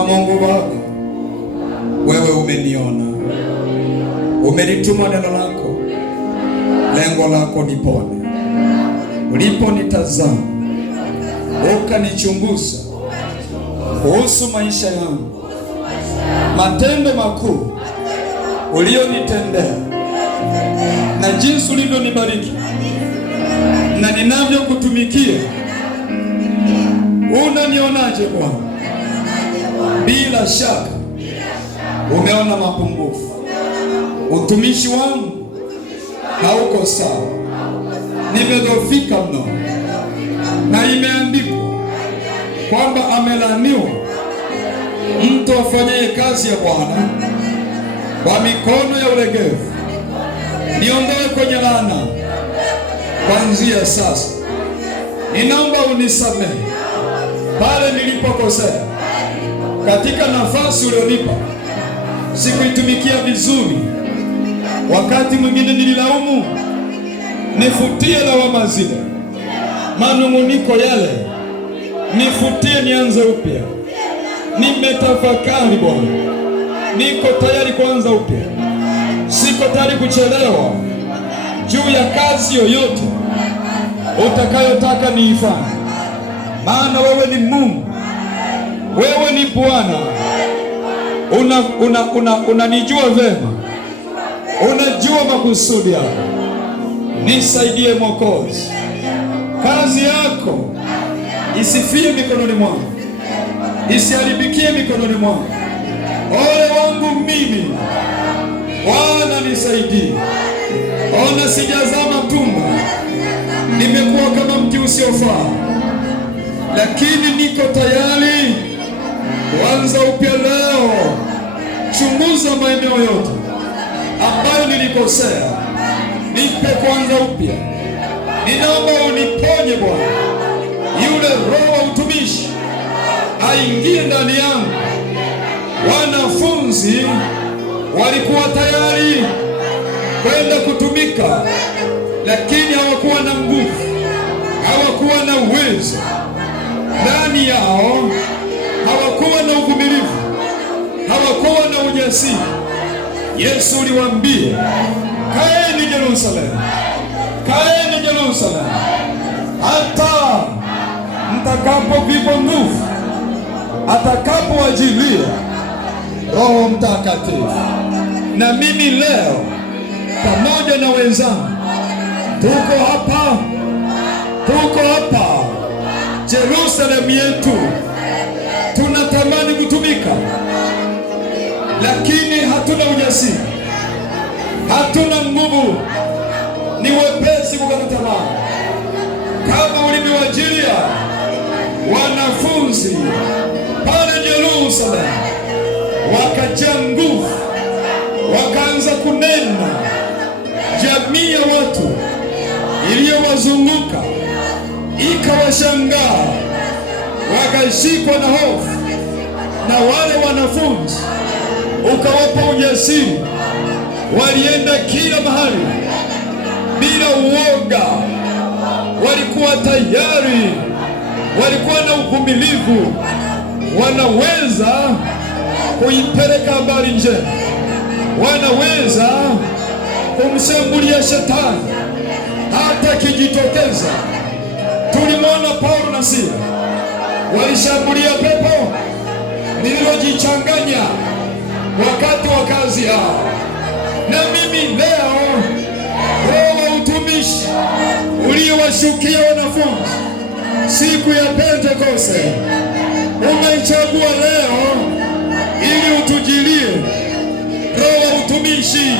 Sema, Mungu Baba, wewe umeniona, umelituma neno lako, lengo lako nipone. Uliponitazama ukanichunguza kuhusu maisha yangu, matendo makuu ulionitendea na jinsi ulivyonibariki na ninavyokutumikia, unanionaje Bwana? Bila shaka umeona mapungufu, utumishi wangu hauko sawa, nimedhoofika mno, na imeandikwa kwamba amelaaniwa mtu afanyaye kazi ya Bwana kwa mikono ya ulegevu. Niondoe kwenye laana kuanzia sasa. Ninaomba unisamehe pale nilipokosea, katika nafasi ulionipa sikuitumikia vizuri. Wakati mwingine nililaumu, nifutie lawama zile, manung'uniko yale nifutie, nianze upya. Nimetafakari Bwana, niko tayari kuanza upya. Siko tayari kuchelewa juu ya kazi yoyote utakayotaka niifanye, maana wewe ni Mungu, wewe ni Bwana. Unanijua vema, unajua makusudi yako. Nisaidie Mwokozi, kazi yako isifie mikononi mwangu, isiharibikie mikononi mwangu. Ole wangu mimi, Bwana nisaidie. Ona sijazaa matunda, nimekuwa kama mti usiofaa, lakini niko tayari kuanza upya leo. Chunguza maeneo yote ambayo nilikosea, nipe kuanza upya. Ninaomba uniponye Bwana, yule roho wa utumishi aingie ndani yangu. Wanafunzi walikuwa tayari kwenda kutumika, lakini hawakuwa na nguvu, hawakuwa na uwezo ndani yao, hawakuwa na uvumilivu, hawakuwa na ujasiri. Yesu uliwaambia, kaeni Yerusalemu, kaeni Yerusalemu hata mtakapovikwa nguvu, atakapowajilia Roho Mtakatifu. Na mimi leo pamoja na wenzangu tuko hapa Yerusalemu yetu, tunatamani kutumika, lakini hatuna ujasiri, hatuna nguvu, ni wepesi kukata tamaa, kama ulivyowajilia wanafunzi pale Yerusalemu. Wakajaa nguvu, wakaanza kunena. Jamii ya watu iliyowazunguka ikawashangaa, wakashikwa na hofu, na wale wanafunzi ukawapa ujasiri. Walienda kila mahali bila uoga, walikuwa tayari, walikuwa na uvumilivu, wanaweza kuipeleka habari njema, wanaweza kumshambulia shetani hata kijitokeza. Tulimwona Paulo na Sila walishambulia pepo lililojichanganya wakati wa kazi yao. Na mimi leo, roho wa utumishi uliowashukia wanafunzi siku ya Pentekoste umechagua leo ili utujilie roho wa utumishi,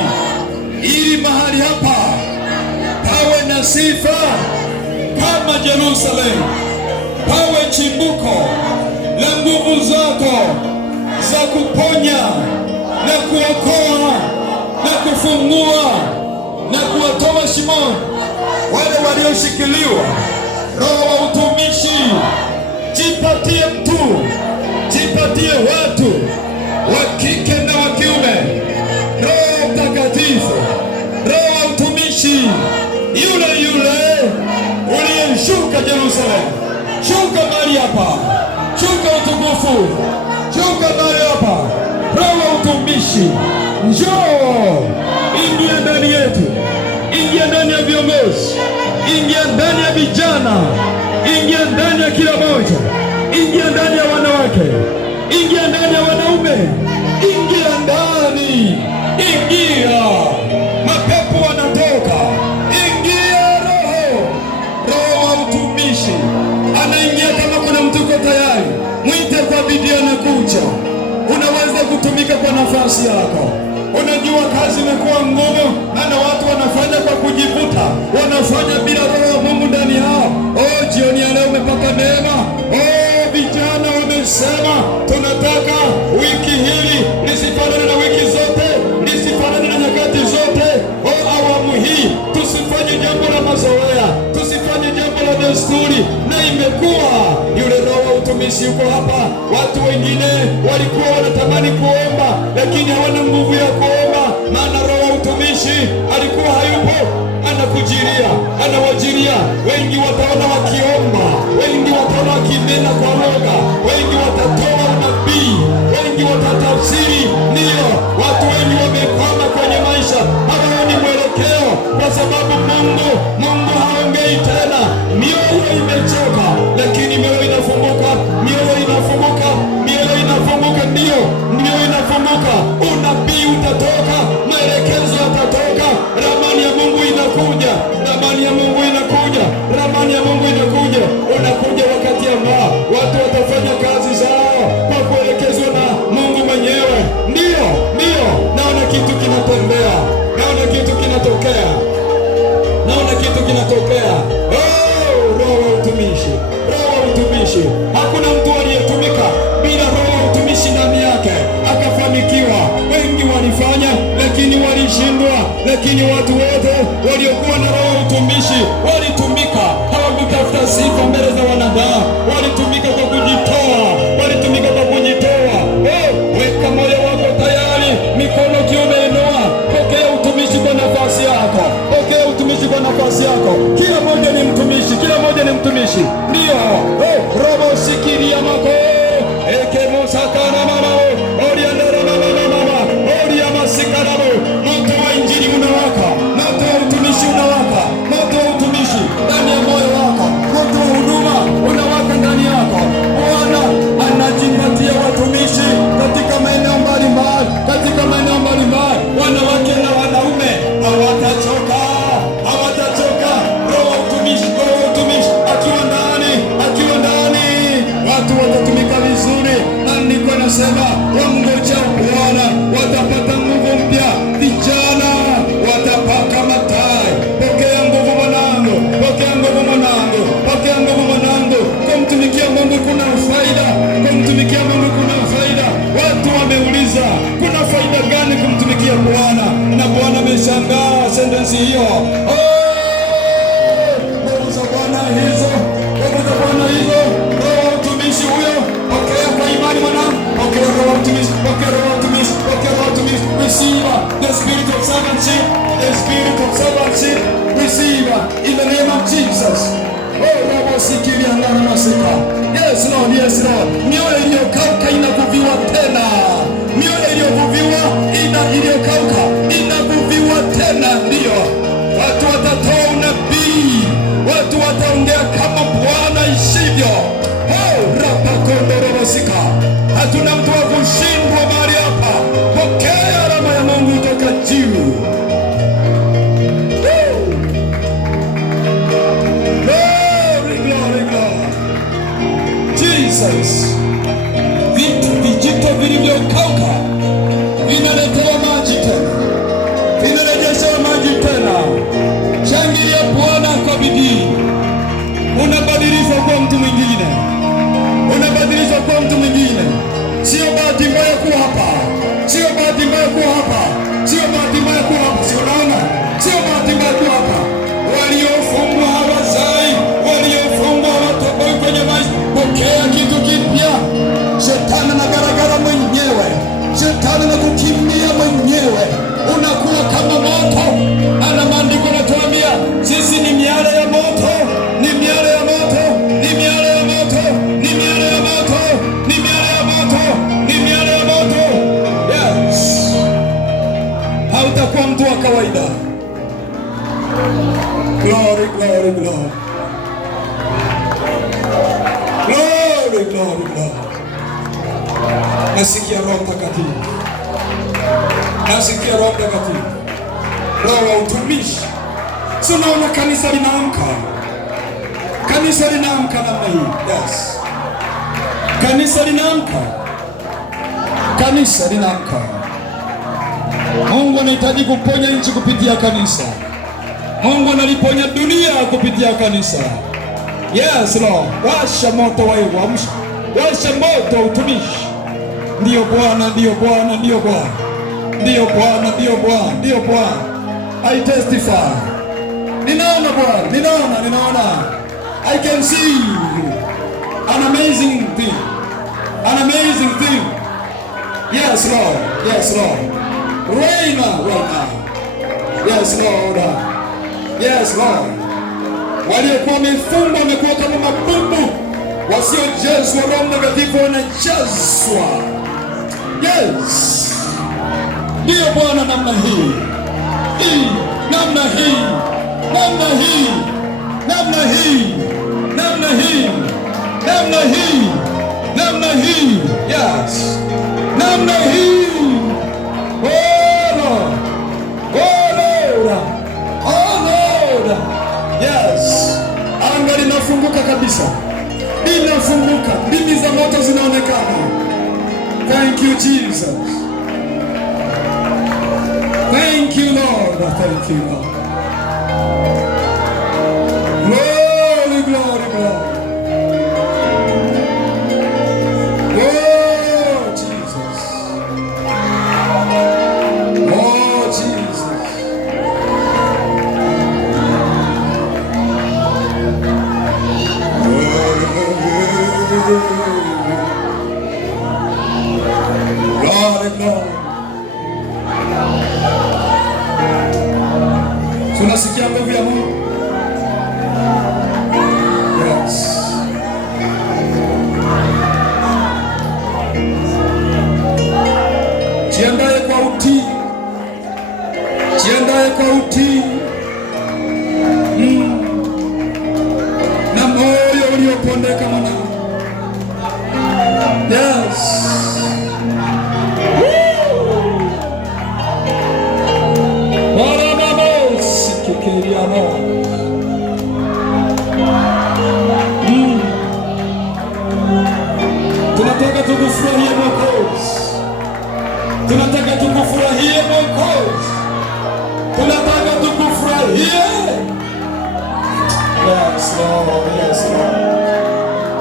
ili mahali hapa pawe na sifa kama Yerusalemu, pawe chimbuko la nguvu zako za kuponya na kuokoa na kufungua na kuwatoa shimoni wale walioshikiliwa. Roho wa utumishi, jipatie mtu, jipatie watu wa kike na wa kiume. Roho Mtakatifu, roho wa utumishi, yule yule uliyeshuka Yerusalemu, shuka mahali hapa, shuka utukufu, shuka watumishi, njoo, ingia ndani yetu, ingia ndani ya viongozi, ingia ndani ya vijana, ingia ndani ya kila moja, ingia ndani ya wanawake, ingia ndani ya wanaume, ingia ndani, ingia, mapepo wanatoka, ingia roho wa utumishi anaingia. Kama kuna mtu uko tayari, mwite kwa bidii, anakuja. Unaweza kutumika kwa nafasi yako. Unajua kazi imekuwa ngumu, maana watu wanafanya kwa kujivuta, wanafanya bila roho wa Mungu ndani yao. Jioni ya leo umepata neema. Vijana wamesema tunataka wiki hili lisifanane na wiki zote, lisifanane na nyakati zote. Awamu hii tusifanye jambo la mazoea, tusifanye jambo la desturi. Na imekuwa yule roho wa utumishi yuko hapa. Watu wengine walikuwa wanatamani kuomba, lakini hawana nguvu ya kuomba, maana roho wa utumishi alikuwa hayupo. Anakujiria, anawajiria. Wengi wataona wakiomba, wengi wataona wakinena kwa lugha, wengi watatoa unabii, wengi watatafsiri. Ndio watu wengi wamekwama kwenye maisha, hawaoni mwelekeo, kwa sababu Mungu haongei tena. Mioyo imechoka, lakini mioyo inafunguka, mioyo inafunguka, mioyo inafunguka. Ndio mioyo inafunguka, unabii utatoka, maelekezo yatatoka, ramani ya Mungu inakuja, ramani ya Mungu inakuja, ramani ya Mungu inakuja. Unakuja wakati ambao watu watafanya kazi zao kwa kuelekezwa na Mungu mwenyewe. Ndio naona kitu kinatembea, naona kitu kinatokea, naona kitu kinatokea. Roho wa utumishi, roho wa utumishi. Hakuna mtu aliyetumika bila roho wa utumishi ndani yake akafanikiwa. Wengi walifanya lakini walishindwa, lakini watu wote waliokuwa na roho wa utumishi walitumika. Hawakutafuta sifa mbele za wanadamu, walitumika kwa kujitoa, walitumika kwa kujitoa. Weka moyo wako tayari, mikono ukiwa umeinua. Pokea utumishi kwa nafasi yako, pokea utumishi kwa nafasi yako. Kila mmoja ni mtumishi, kila mmoja ni mtumishi. Ndio robo sikiria mako ekemosakana mama oriandara mama oria masikana. Moto wa injili unawaka, moto wa utumishi unawaka, moto wa utumishi ndani ya moyo wako, moto wa huduma unawaka ndani yako. Bwana anajipatia watumishi katika maeneo mbalimbali, katika maeneo mbalimbali. Wanawake na wanaume hawatachoka, hawatachoka. Roho wa utumishi, roho wa utumishi akiwa ndani, akiwa ndani, watu watatumika vizuri. Na niko nasema wamngojao Bwana watapata nguvu mpya. Vijana watapaka matai. Pokea nguvu mwanangu, pokea nguvu mwanangu, pokea nguvu mwanangu. Kumtumikia Mungu kuna faida, kumtumikia Mungu kuna faida. Watu wameuliza kuna faida gani kumtumikia Bwana? Na Bwana ameshangaa sentensi hiyo. Nguvu za Bwana hizo, nguvu za Bwana hizo. Roho wa utumishi huyo, pokea kwa imani mwanangu, pokea roho wa utumishi, pokea roho wa utumishi, pokea roho wa utumishi. Receive the spirit of servantship, the spirit of servantship. Receive in the name of Jesus. Yes Lord, yes Lord. Mioyo iliyokauka inavuviwa tena, mioyo iliyovuviwa iliyokauka inavuviwa tena. Ndio watu watatoa unabii, watu wataongea kama Bwana ishivyo. Rapakondorobosika. Hatuna mtu wa kushindwa mahali hapa. Pokea alama ya Mungu kutoka juu. Vijito vilivyokauka vinaletewa maji tena, vinarejeshewa maji tena. Shangilia Bwana kwa bidii. Unabadilishwa kuwa mtu mwingine, unabadilishwa kuwa mtu mwingine. Sio bahati mbaya kuwa hapa, sio bahati mbaya kuwa hapa, sio bahati mbaya kuwa hapa. Si unaona, sio bahati mbaya kuwa hapa. Waliofungwa hawazai, waliofungwa hawatoboi kwenye maisha. Pokea kitu kipya. Shetani na garagara mwenyewe, shetani na kukimbia mwenyewe. Unakuwa kama moto. Ana maandiko yanatuambia sisi ni miale ya moto, ni miale ya moto, ni miale ya moto, ni miale ya moto, ni miale ya moto, ni miale ya moto. Yes. Glory, glory, glory. Glory, glory, glory. Nasikia Roho Mtakatifu. Nasikia Roho Mtakatifu. Roho wa utumishi. So naona kanisa linaamka. Kanisa linaamka namna hii. Yes. Kanisa linaamka. Kanisa linaamka. Mungu anahitaji kuponya nchi kupitia kanisa. Mungu analiponya dunia kupitia kanisa. Yes, Lord. Washa moto wa uamsho. Washa moto wa utumishi. Ndiyo Bwana, ndiyo Bwana, ndiyo Bwana. Ndiyo Bwana, ndiyo Bwana, ndiyo Bwana. I testify. Ninaona Bwana, ninaona. I can see an amazing thing. An amazing thing. Yes, Lord. Yes, Lord. Reign right now. Yes, Lord. Yes, Lord. Waliokuwa wamefungwa wamekuwa kama mabubu, wasiojazwa Roho Mtakatifu wanajazwa. Yes. Ndiyo Bwana, namna hii. Namna hii. Namna hii. Namna hii. Namna hii. Namna hii. Namna hii. Yes. Namna hii. Oh Lord. Oh Lord. Oh Lord. Yes. Anga linafunguka kabisa. Linafunguka. Ndimi za moto zinaonekana. Thank you Jesus. Thank you Lord. Thank you Lord. Glory, glory, glory. Oh Jesus. Oh Jesus. Glory, glory. Tunasikia nguvu ya Mungu. Yes. Jiandae kwa utii. Jiandae kwa utii. Na moyo uliopondeka mwanangu. Yes. Tunataka tukufurahie Mwokozi. Tunataka tukufurahie Mwokozi. Tunataka tukufurahie. Yes, Lord. Yes, Lord.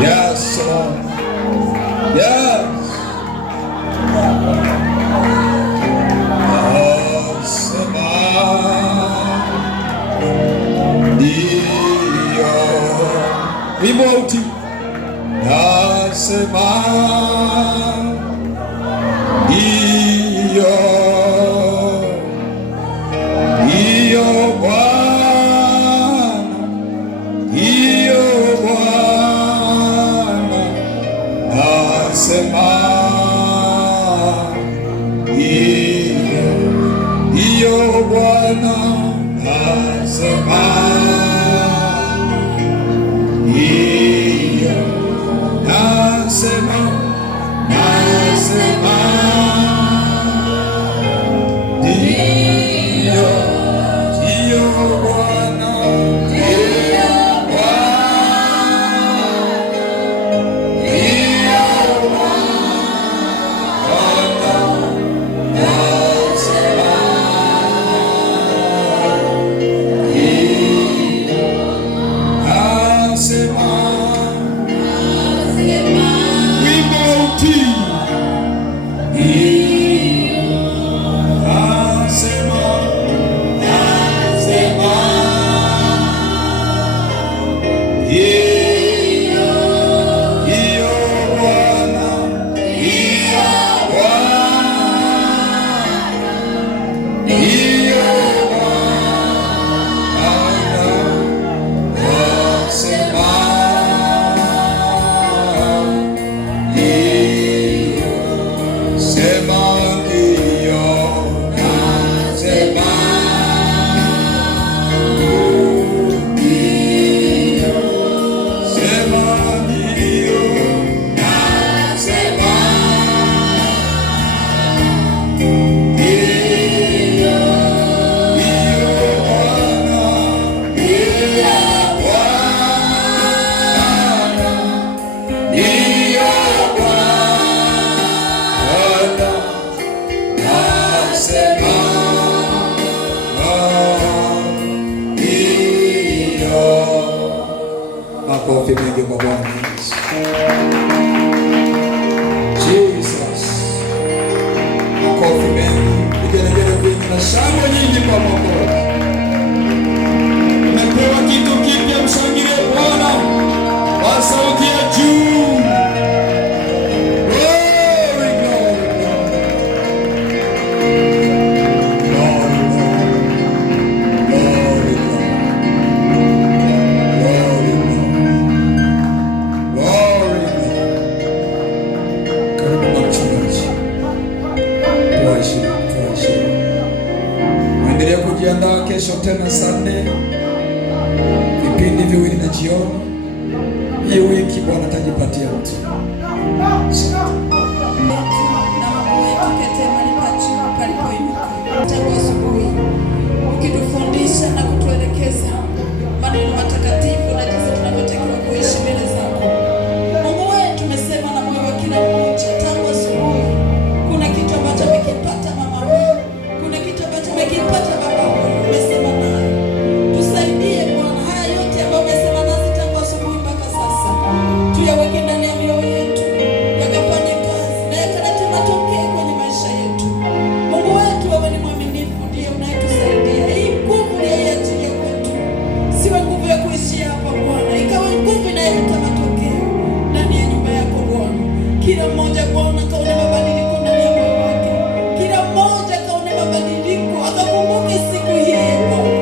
Yes, Lord. Yes. Vimoti nasema iyo Bwana nasema iyo Bwana nasema nasema Makofi mengi kwa Bwana Yesu. Jesus. Makofi mengi. Vigelegele vingi na shangwe nyingi kwa Mwokozi. Umepewa kitu kipya, mshangilie Bwana kwa sauti ya juu. Kujiandaa kesho tena Sunday, vipindi viwili na jioni. Hii wiki Bwana atajipatia mtu. Ukitufundisha na kutuelekeza maneno matakatifu na jinsi tunavyotakiwa kuishi mbele zako. Mungu wetu, tumesema na moyo wa kila mmoja tangu asubuhi. Kuna kitu ambacho amekipata mama huyu, kuna kitu ambacho amekipata baba huyu. Umesema naye, tusaidie Bwana, haya yote ambayo umesema nasi tangu asubuhi mpaka sasa, tuyaweke ndani ya mioyo yetu, yakafanye kazi na yakalete matokeo kwenye maisha yetu. Mungu wetu, wewe ni mwaminifu, ndiye unayetusaidia. Hii nguvu uliyoiachilia kwetu siwe nguvu ya kuishia hapa Bwana, ikawe nguvu inayoleta matokeo ndani ya nyumba yako Bwana. Kila mmoja Bwana kaone mabadiliko ndani ya moyo wake, kila mmoja kaone mabadiliko, akakumbuke siku hii Bwana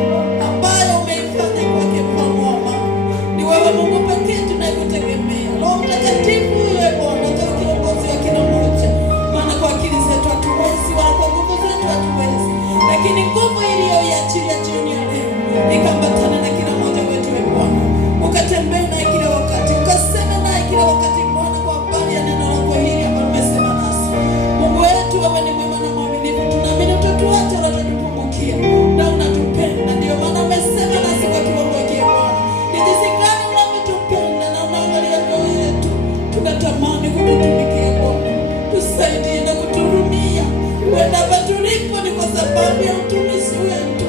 ambayo umeifanya kwake. Mfalme wa amani, ni wewe Mungu pekee tunayekutegemea. Roho Mtakatifu yule Bwana akawa kiongozi wa kila mmoja, maana kwa akili zetu hatuwezi, wala kwa nguvu zetu hatuwezi, lakini nguvu iliyoiachilia jioni ya leo ikambatana na kila mmoja wetu Bwana, ukatembea naye kila wakati, ukasema naye kila wakati Bwana, kwa habari ya neno lako hili ambalo umesema nasi. Mungu wetu, wewe ni mwema na mwaminifu, tunaamini utatuacha wala utatupungukia, na unatupenda. Ndio maana umesema nasi kwa kiwango hiki Bwana, ni jinsi gani unavyotupenda na unaangalia mioyo yetu. Tunatamani kukutumikia Bwana, tusaidie na kuturumia. Wenda hapa tulipo ni kwa sababu ya utumishi wetu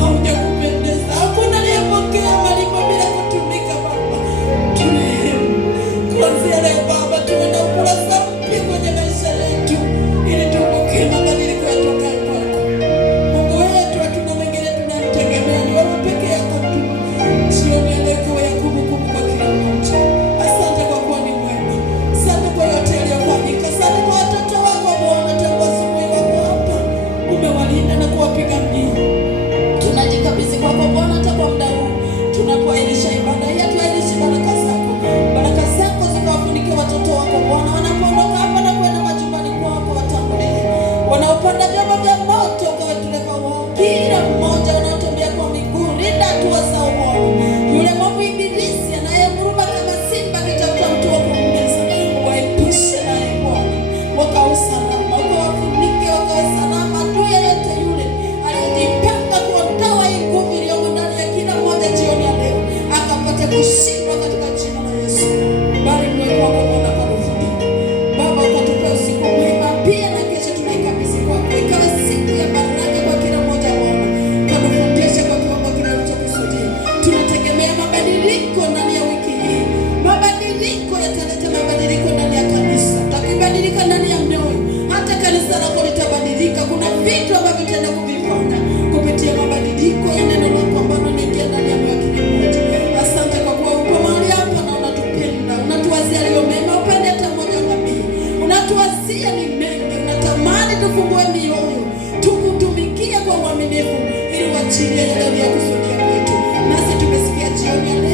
haujakupendeza. Hakuna aliyepokea malipo bila kutumika Baba. Turehemu kuanzia leo Baba, tuwe na ukurasa mpya kwenye maisha yetu, ili tupokee mabadiliko yatokayo kwako. Mungu wetu, hatuna mwingine tunamtegemea, ni wewe peke yako tu. Jioni ya leo ikawe ya kumbukumbu kwa kila mmoja. Asante kwa kuwa ni mwema, asante kwa yote yaliyofanyika, asante kwa watoto wako Bwana, tangu asubuhi wako hapa umewalinda na kuwapigania. Tunajikabidhi kwako Bwana, hata kwa muda huu tunapoahirisha ibada hii, tuahirishe baraka zako. Baraka zako zikawafunike watoto wako Bwana, wanapoondoka hapa na kwenda majumbani kwako, watangulie. Wanaopanda vyombo vya moto ukawe dereva wao, kila mmoja wanaotembea kwa miguu, linda hatua zao Bwana. Yule mwovu ibilisi anayenguruma kama simba akitafuta mtu wa kummeza, waepushe naye Bwana, wakawe salama, wakawafunike, wakawe salama. Adui yeyote yule aliyejipanga kuondoa hii nguvu iliyomo ndani ya kila mmoja jioni ya leo, akapata kushindwa katika jina la Yesu. Bali moyo wako Bwana kwa kufunika Baba, ukatupe usiku mwema. Pia na kesho tunaikabidhi kwako, ikawe siku ya baraka kwa kila mmoja Bwana, kanufundishe kwa kiwango kile ulichokusudia. Tunategemea mabadiliko ndani ya wiki hii. Mabadiliko yataleta mabadiliko ndani ya kanisa, tutakibadilika ndani ya mioyo, hata kanisa lako litabadilika. Kuna vitu ambavyo tutaenda kuvifanya kupitia mabadiliko ya neno lako ambalo linaingia ndani ya mioyo kila mmoja. Asante kwa kuwa upo mahali hapa na unatupenda, unatuwazia yaliyo mema, upende hata mmoja ngamia. Unatuwazia ni mengi, unatamani tufungue mioyo, tukutumikia kwa uaminifu, ili wachilie yale uliyokusudia kwetu. Nasi tumesikia jioni ya leo